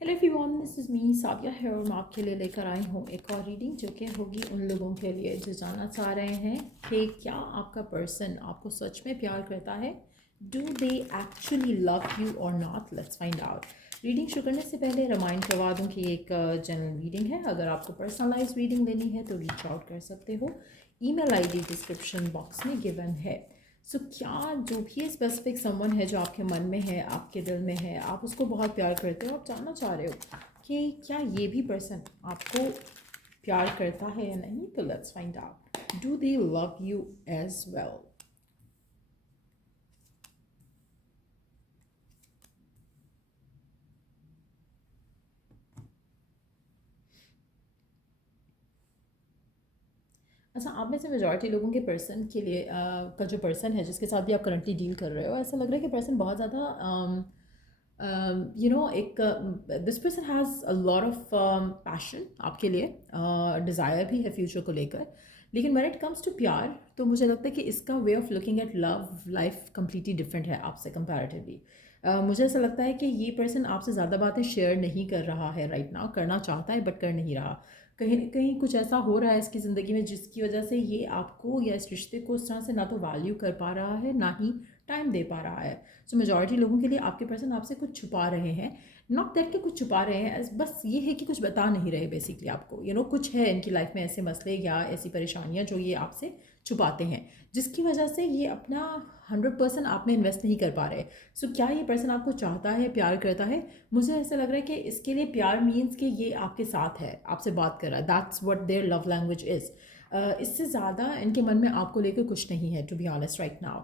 Hello everyone, this is me Sabiya है और मैं आपके लिए लेकर आई हूँ एक और रीडिंग जो कि होगी उन लोगों के लिए जो जानना चाह रहे हैं कि क्या आपका पर्सन आपको सच में प्यार करता है। Do they actually love you और not. Let's find out. Reading शुरू करने से पहले रिमाइंड करवा दूँ कि एक जनरल रीडिंग है। अगर आपको पर्सनलाइज रीडिंग लेनी है तो रीच आउट कर सकते हो। ईमेल आईडी डिस्क्रिप्शन बॉक्स में गिवन है। सो क्या जो भी स्पेसिफिक समवन है जो आपके मन में है, आपके दिल में है, आप उसको बहुत प्यार करते हो, आप जानना चाह रहे हो कि क्या ये भी पर्सन आपको प्यार करता है या नहीं। तो let's find out. Do they love you as well. अच्छा, आप में से मेजॉरिटी लोगों के पर्सन के लिए का जो पर्सन है जिसके साथ भी आप करंटली डील कर रहे हो, ऐसा लग रहा है कि पर्सन बहुत ज़्यादा एक this person has a lot of passion आपके लिए, डिज़ायर भी है फ्यूचर को लेकर। लेकिन व्हेन इट कम्स टू प्यार तो मुझे लगता है कि इसका way of looking yet love life completely different है आपसे कंपैरेटिवली। मुझे ऐसा लगता है कि ये पर्सन आपसे ज़्यादा बातें शेयर नहीं कर रहा है राइट नाउ, करना चाहता है बट कर नहीं रहा। कहीं न कहीं कुछ ऐसा हो रहा है इसकी ज़िंदगी में जिसकी वजह से ये आपको या इस रिश्ते को उस तरह से ना तो वैल्यू कर पा रहा है ना ही टाइम दे पा रहा है। सो मेजॉरिटी लोगों के लिए आपके पर्सन आपसे कुछ छुपा रहे हैं। नॉट दैट कि कुछ छुपा रहे हैं, बस ये है कि कुछ बता नहीं रहे बेसिकली आपको। कुछ है इनकी लाइफ में ऐसे मसले या ऐसी परेशानियाँ जो ये आपसे छुपाते हैं, जिसकी वजह से ये अपना 100% आप में इन्वेस्ट नहीं कर पा रहे। सो क्या ये पर्सन आपको चाहता है, प्यार करता है? मुझे ऐसा लग रहा है कि इसके लिए प्यार मीन्स कि ये आपके साथ है, आपसे बात कर रहा है। That's what their love language is. इससे ज़्यादा इनके मन में आपको लेकर कुछ नहीं है, to be honest right now.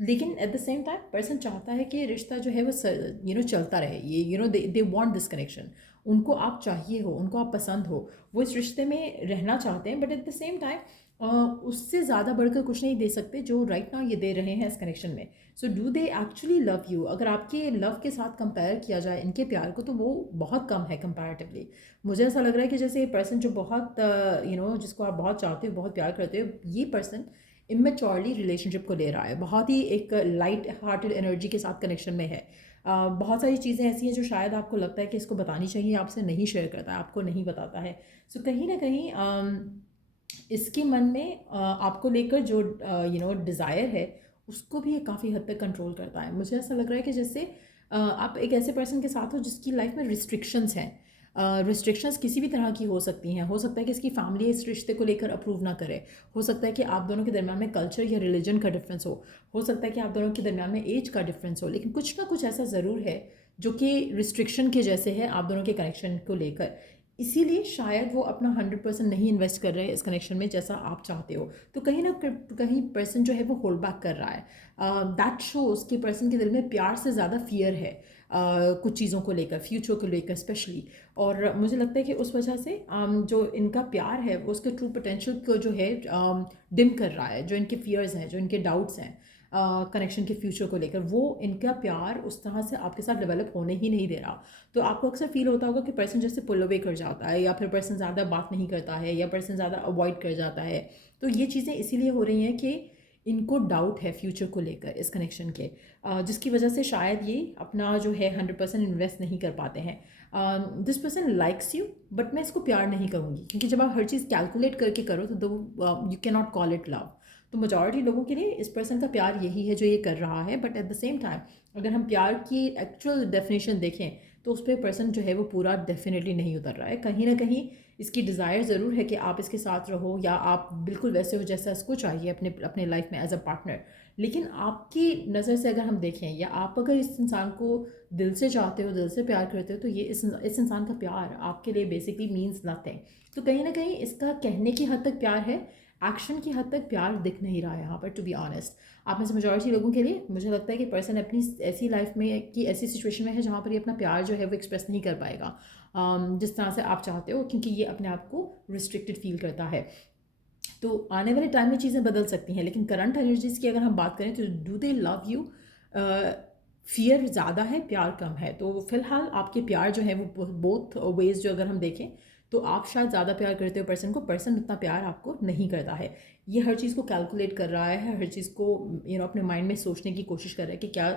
लेकिन at the same time person चाहता है कि रिश्ता जो है वो चलता रहे। ये दे वांट दिस कनेक्शन। उनको आप चाहिए हो, उनको आप पसंद हो, वो इस रिश्ते में रहना चाहते हैं, but at the same time उससे ज़्यादा बढ़कर कुछ नहीं दे सकते जो राइट नाउ ये दे रहे हैं इस कनेक्शन में। So do they actually love you? अगर आपके लव के साथ कंपेयर किया जाए इनके प्यार को तो वो बहुत कम है कंपैरेटिवली। मुझे ऐसा लग रहा है कि जैसे ये पर्सन जो बहुत जिसको आप बहुत चाहते हो, बहुत प्यार करते हो, ये पर्सन इमेच्योरली रिलेशनशिप को ले रहा है। बहुत ही एक लाइट हार्टेड एनर्जी के साथ कनेक्शन में है। बहुत सारी चीज़ें ऐसी हैं जो शायद आपको लगता है कि इसको बतानी चाहिए, आपसे नहीं शेयर करता है, आपको नहीं बताता है। सो कहीं ना कहीं इसके मन में आपको लेकर जो डिज़ायर है उसको भी ये काफ़ी हद तक कंट्रोल करता है। मुझे ऐसा लग रहा है कि जैसे आप एक ऐसे पर्सन के साथ हो जिसकी लाइफ में रिस्ट्रिक्शंस हैं। रिस्ट्रिक्शंस किसी भी तरह की हो सकती हैं। हो सकता है कि इसकी फैमिली इस रिश्ते को लेकर अप्रूव ना करे। हो सकता है कि आप दोनों के दरमियान में कल्चर या रिलीजन का डिफरेंस हो सकता है कि आप दोनों के दरमियान में एज का डिफरेंस हो, लेकिन कुछ ना कुछ ऐसा ज़रूर है जो कि रिस्ट्रिक्शन के जैसे है आप दोनों के कनेक्शन को लेकर। इसीलिए शायद वो अपना 100% नहीं इन्वेस्ट कर रहे हैं इस कनेक्शन में जैसा आप चाहते हो। तो कहीं ना कहीं पर्सन जो है वो होल्ड बैक कर रहा है। दैट शोज़ कि पर्सन के दिल में प्यार से ज़्यादा फियर है कुछ चीज़ों को लेकर, फ्यूचर को लेकर स्पेशली। और मुझे लगता है कि उस वजह से जो इनका प्यार है वो उसके ट्रू पोटेंशियल को जो है डिम कर रहा है। जो इनके फियर्स हैं, जो इनके डाउट्स हैं कनेक्शन के फ्यूचर को लेकर, वो इनका प्यार उस तरह से आपके साथ डेवलप होने ही नहीं दे रहा। तो आपको अक्सर फील होता होगा कि पर्सन जैसे पुल अवे कर जाता है, या फिर पर्सन ज़्यादा बात नहीं करता है, या पर्सन ज़्यादा अवॉइड कर जाता है। तो ये चीज़ें इसीलिए हो रही हैं कि इनको डाउट है फ्यूचर को लेकर इस कनेक्शन के, जिसकी वजह से शायद ये अपना जो है 100% इन्वेस्ट नहीं कर पाते हैं। This person likes you but मैं इसको प्यार नहीं कहूँगी, क्योंकि जब आप हर चीज़ कैलकुलेट करके करो तो you can not call it love. तो मेजॉरिटी लोगों के लिए इस पर्सन का प्यार यही है जो ये कर रहा है। But at the same time अगर हम प्यार की एक्चुअल डेफिनेशन देखें तो उस पर पर्सन जो है वो पूरा डेफिनेटली नहीं उतर रहा है। कहीं ना कहीं इसकी डिज़ायर ज़रूर है कि आप इसके साथ रहो, या आप बिल्कुल वैसे हो जैसा इसको चाहिए अपने अपने लाइफ में एज अ पार्टनर। लेकिन आपकी नज़र से अगर हम देखें, या आप अगर इस इंसान को दिल से चाहते हो, दिल से प्यार करते हो, तो ये इस इंसान का प्यार आपके लिए बेसिकली मीन्स नथिंग। तो कहीं ना कहीं इसका कहने की हद तक प्यार है, एक्शन की हद तक प्यार दिख नहीं रहा है यहाँ पर, टू बी ऑनेस्ट। आप में से मेजॉरिटी लोगों के लिए मुझे लगता है कि पर्सन अपनी ऐसी लाइफ में कि ऐसी सिचुएशन में है जहाँ पर ये अपना प्यार जो है वो एक्सप्रेस नहीं कर पाएगा जिस तरह से आप चाहते हो, क्योंकि ये अपने आप को रिस्ट्रिक्टेड फील करता है। तो आने वाले टाइम में चीज़ें बदल सकती हैं, लेकिन करंट एनर्जीज़ की अगर हम बात करें तो do they love you? Fear ज़्यादा है, प्यार कम है। तो फिलहाल आपके प्यार जो है वो बोथ वेज जो अगर हम देखें तो आप शायद ज़्यादा प्यार करते हो पर्सन को, पर्सन उतना प्यार आपको नहीं करता है। ये हर चीज़ को कैलकुलेट कर रहा है, हर चीज़ को अपने माइंड में सोचने की कोशिश कर रहा है कि क्या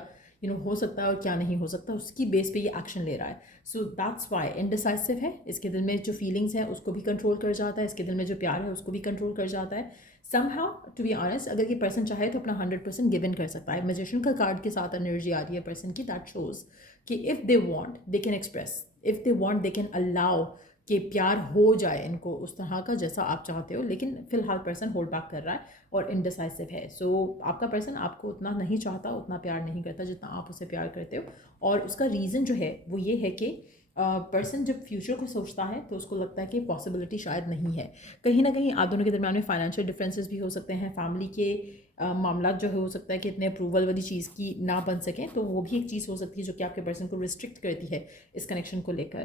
हो सकता है और क्या नहीं हो सकता, उसकी बेस पे ये एक्शन ले रहा है. सो दैट्स वाई इनडिसाइसिव है. इसके दिल में जो फीलिंग्स हैं उसको भी कंट्रोल कर जाता है, इसके दिल में जो प्यार है उसको भी कंट्रोल कर जाता है. समहाउ टू बी ऑनेस्ट, अगर ये पर्सन चाहे तो अपना 100% गिव इन कर सकता है. मैजिशियन का कार्ड के साथ एनर्जी आ रही है पर्सन की, दैट शोज कि if they want they can express, if they want they can allow कि प्यार हो जाए इनको उस तरह का जैसा आप चाहते हो. लेकिन फिलहाल पर्सन होल्ड बैक कर रहा है और इनडिसाइसिव है. सो आपका पर्सन आपको उतना नहीं चाहता, उतना प्यार नहीं करता जितना आप उसे प्यार करते हो. और उसका रीज़न जो है वो ये है कि पर्सन जब फ्यूचर को सोचता है तो उसको लगता है कि पॉसिबिलिटी शायद नहीं है. कहीं ना कहीं आप दोनों के दरम्यान में फाइनेंशियल डिफरेंसेस भी हो सकते हैं, फैमिली के मामला जो है हो सकता है कि इतने अप्रूवल वाली चीज़ की ना बन सकें, तो वो भी एक चीज़ हो सकती है जो कि आपके पर्सन को रिस्ट्रिक्ट करती है इस कनेक्शन को लेकर.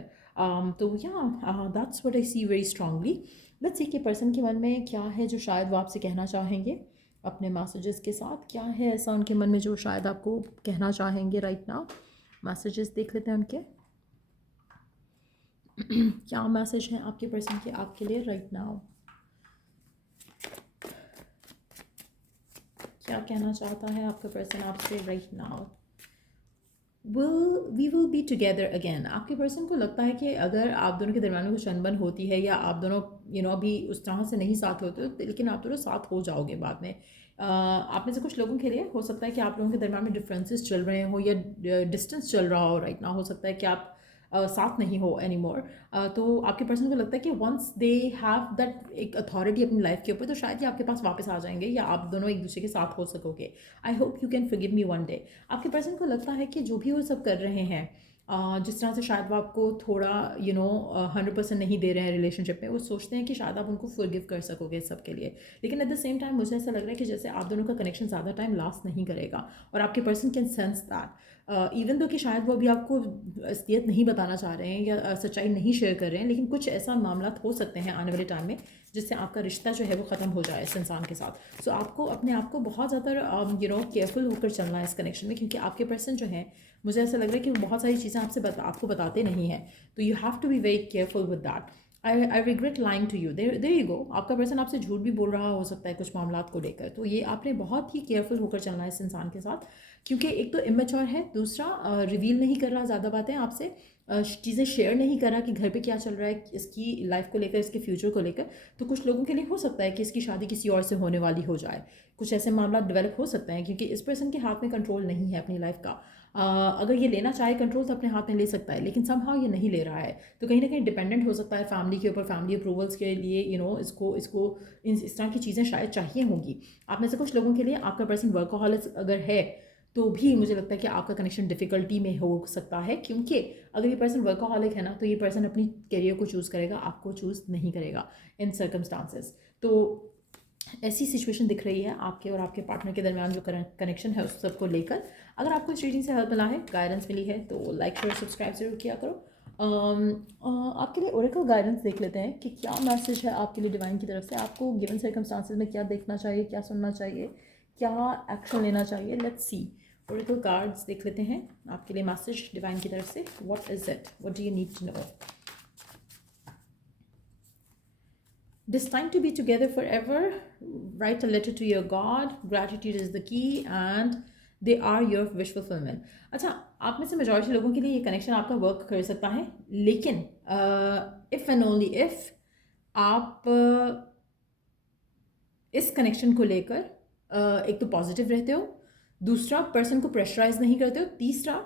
तो या that's what I see very strongly. Let's see कि पर्सन के मन में क्या है जो शायद वो आपसे कहना चाहेंगे अपने मैसेजेस के साथ. क्या है ऐसा उनके मन में जो शायद आपको कहना चाहेंगे राइट नाउ. मैसेजेस देख लेते हैं उनके. क्या मैसेज है आपके पर्सन के आपके लिए राइट नाउ. क्या कहना चाहता है आपका पर्सन आपसे right now. We will be together again. आपके पर्सन को लगता है कि अगर आप दोनों के दरम्यान में कुछ अनबन होती है या आप दोनों अभी उस तरह से नहीं साथ होते हो, लेकिन आप दोनों साथ हो जाओगे बाद में. आप में से कुछ लोगों के लिए हो सकता है कि आप लोगों के दरम्यान में डिफरेंसेस चल रहे हो या डिस्टेंस चल रहा हो राइट नाउ. हो सकता है कि आप साथ नहीं हो एनी मोर. तो आपके पर्सन को लगता है कि वंस दे हैव दैट एक अथॉरिटी अपनी लाइफ के ऊपर, तो शायद ये आपके पास वापस आ जाएंगे या आप दोनों एक दूसरे के साथ हो सकोगे. I hope you can forgive me one day. आपके पर्सन को लगता है कि जो भी वो सब कर रहे हैं, जिस तरह से शायद वो आपको थोड़ा 100% नहीं दे रहे हैं रिलेशनशिप में, वो सोचते हैं कि शायद आप उनको फॉरगिव कर सकोगे इस सब के लिए. लेकिन एट द सेम टाइम मुझे ऐसा लग रहा है कि जैसे आप दोनों का कनेक्शन ज़्यादा टाइम लास्ट नहीं करेगा. और आपके person can sense that even though कि शायद वो अभी आपको असलियत नहीं बताना चाह रहे हैं या सच्चाई नहीं शेयर कर रहे हैं, लेकिन कुछ ऐसा मामला हो सकते हैं आने वाले टाइम में जिससे आपका रिश्ता जो है वो ख़त्म हो जाए इस इंसान के साथ. सो आपको अपने आप को बहुत ज़्यादा केयरफुल होकर चलना है इस कनेक्शन में, क्योंकि आपके पर्सन जो हैं मुझे ऐसा लग रहा है कि वो बहुत सारी चीज़ें आपको बताते नहीं हैं. तो you have to be very careful with that. I regret lying to you. There you go. आपका पर्सन आपसे झूठ भी बोल रहा हो सकता है कुछ मामलात को लेकर. तो ये आपने बहुत ही केयरफुल होकर चलना है इस इंसान के साथ, क्योंकि एक तो इमेच्योर है, दूसरा रिवील नहीं कर रहा ज़्यादा बातें आपसे, चीज़ें शेयर नहीं कर रहा कि घर पे क्या चल रहा है इसकी लाइफ को लेकर, इसके फ्यूचर को लेकर. तो कुछ लोगों के लिए हो सकता है कि इसकी शादी किसी और से होने वाली हो जाए. कुछ ऐसे मामला डेवलप हो सकते हैं क्योंकि इस पर्सन के हाथ में कंट्रोल नहीं है अपनी लाइफ का. अगर ये लेना चाहे कंट्रोल तो अपने हाथ में ले सकता है, लेकिन समहाउ ये नहीं ले रहा है. तो कहीं ना कहीं डिपेंडेंट हो सकता है फैमिली के ऊपर, फैमिली अप्रूवल्स के लिए इसको इस तरह की चीज़ें शायद चाहिए होंगी. आप में से कुछ लोगों के लिए आपका पर्सन वर्कोहॉलिक अगर है तो भी मुझे लगता है कि आपका कनेक्शन डिफ़िकल्टी में हो सकता है, क्योंकि अगर ये पर्सन वर्कोहॉलिक है ना तो ये पर्सन अपनी करियर को चूज़ करेगा, आपको चूज़ नहीं करेगा इन सर्कमस्टांसेस. तो ऐसी सिचुएशन दिख रही है आपके और आपके पार्टनर के दरमियान जो कनेक्शन है उस सब को लेकर. अगर आपको इस रीडिंग से हेल्प मिला है, गाइडेंस मिली है, तो लाइक शेयर सब्सक्राइब जरूर किया करो. आपके लिए ओरेकल गाइडेंस देख लेते हैं कि क्या मैसेज है आपके लिए डिवाइन की तरफ से. आपको गिवन सर्कमस्टांसेस में क्या देखना चाहिए, क्या सुनना चाहिए, क्या एक्शन लेना चाहिए. Let's see. ओरेकल कार्ड्स देख लेते हैं आपके लिए मैसेज डिवाइन की तरफ से. What is it, what do you need to know. Destined to be together forever. Write a letter to your God. Gratitude is the key and they are your wish fulfillment. अच्छा, आप में से majority लोगों के लिए ये connection आपका work कर सकता है, लेकिन इफ़ एंड ओनली इफ़ आप इस कनेक्शन को लेकर एक तो पॉजिटिव रहते हो, दूसरा पर्सन को प्रेशराइज नहीं करते हो, तीसरा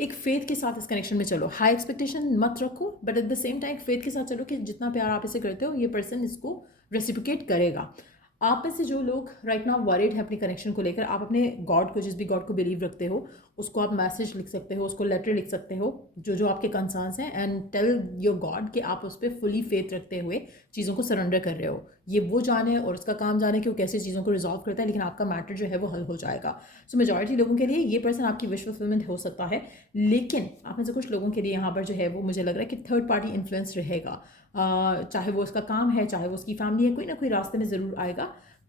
एक फेथ के साथ इस कनेक्शन में चलो. हाई एक्सपेक्टेशन मत रखो, but at the same time faith के साथ चलो कि जितना प्यार आप इसे करते हो ये पर्सन इसको रेसिप्रोकेट करेगा. आप में से जो लोग राइट नाउ वरीड है अपनी कनेक्शन को लेकर, आप अपने गॉड को, जिस भी गॉड को बिलीव रखते हो, उसको आप मैसेज लिख सकते हो, उसको लेटर लिख सकते हो, जो जो आपके कंसर्न्स हैं, एंड टेल योर गॉड कि आप उस पर फुली फेथ रखते हुए चीज़ों को सरेंडर कर रहे हो. ये वो जाने और उसका काम जाने कि वो कैसे चीज़ों को रिजॉल्व करता है, लेकिन आपका मैटर जो है वो हल हो जाएगा. सो मेजॉरिटी लोगों के लिए ये पर्सन आपकी विश फुलफिलमेंट हो सकता है, लेकिन आप में से कुछ लोगों के लिए यहाँ पर जो है वो मुझे लग रहा है कि थर्ड पार्टी इन्फ्लुएंस रहेगा. चाहे वो उसका काम है, चाहे वो उसकी फैमिली है, कोई ना कोई रास्ते में ज़रूर आएगा.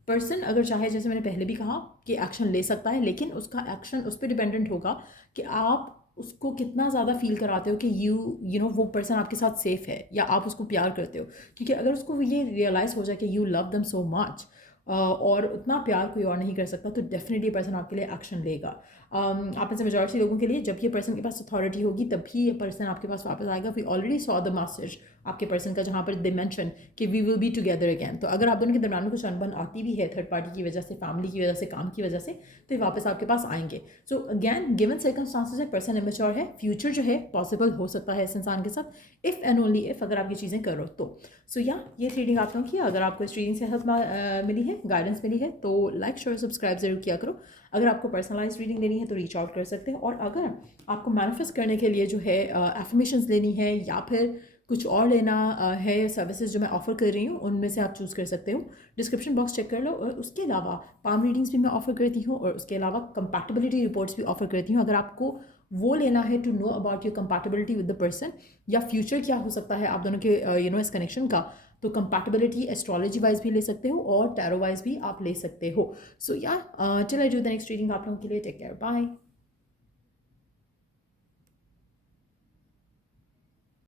पर्सन अगर चाहे, जैसे मैंने पहले भी कहा, कि एक्शन ले सकता है, लेकिन उसका एक्शन उस पर डिपेंडेंट होगा कि आप उसको कितना ज़्यादा फील कराते हो कि यू नो वो पर्सन आपके साथ सेफ है या आप उसको प्यार करते हो. क्योंकि अगर उसको ये रियलाइज़ हो जाए कि you love them so much और उतना प्यार कोई और नहीं कर सकता, तो डेफिनेटली पर्सन आपके लिए एक्शन लेगा। आप में से मेजॉरिटी लोगों के लिए जब ये पर्सन के पास अथॉरिटी होगी तभी ये पर्सन आपके पास वापस आएगा। We already saw the message आपके पर्सन का, जहाँ पर दे मेंशन कि we will be together again. तो अगर आप दोनों के दरम्यान में कुछ अनबन आती भी है थर्ड पार्टी की वजह से, फैमिली की वजह से, काम की वजह से, तो ये वापस आपके पास आएंगे। सो अगैन गिवन सर्कमस्टांसेस है, पर्सन इमेच्योर है, फ्यूचर जो है पॉसिबल हो सकता है इस इंसान के साथ, इफ़ एंड ओनली इफ़ अगर आप ये चीज़ें करो तो। सो या ये रीडिंग आप लोगों की, अगर आपको इस रीडिंग से हेल्प मिली है, गाइडेंस मिली है, तो लाइक शेयर सब्सक्राइब जरूर किया करो। अगर आपको पर्सनलाइज रीडिंग लेनी है तो रीच आउट कर सकते हैं, और अगर आपको मैनिफेस्ट करने के लिए जो है एफर्मेशंस लेनी है या फिर कुछ और लेना है, सर्विसेज जो मैं ऑफ़र कर रही हूँ उनमें से आप चूज़ कर सकते हो। डिस्क्रिप्शन बॉक्स चेक कर लो। और उसके अलावा पाम रीडिंग्स भी मैं ऑफ़र करती हूँ, और उसके अलावा कंपैटिबिलिटी रिपोर्ट्स भी ऑफ़र करती हूँ। अगर आपको वो लेना है to know about your compatibility with the person, या फ्यूचर क्या हो सकता है आप दोनों के इस कनेक्शन का, तो कंपैटिबिलिटी एस्ट्रोलॉजी वाइज भी ले सकते हो और टैरो वाइज भी आप ले सकते हो। सो या till I do the next reading आप लोगों के लिए, टेक केयर, बाय।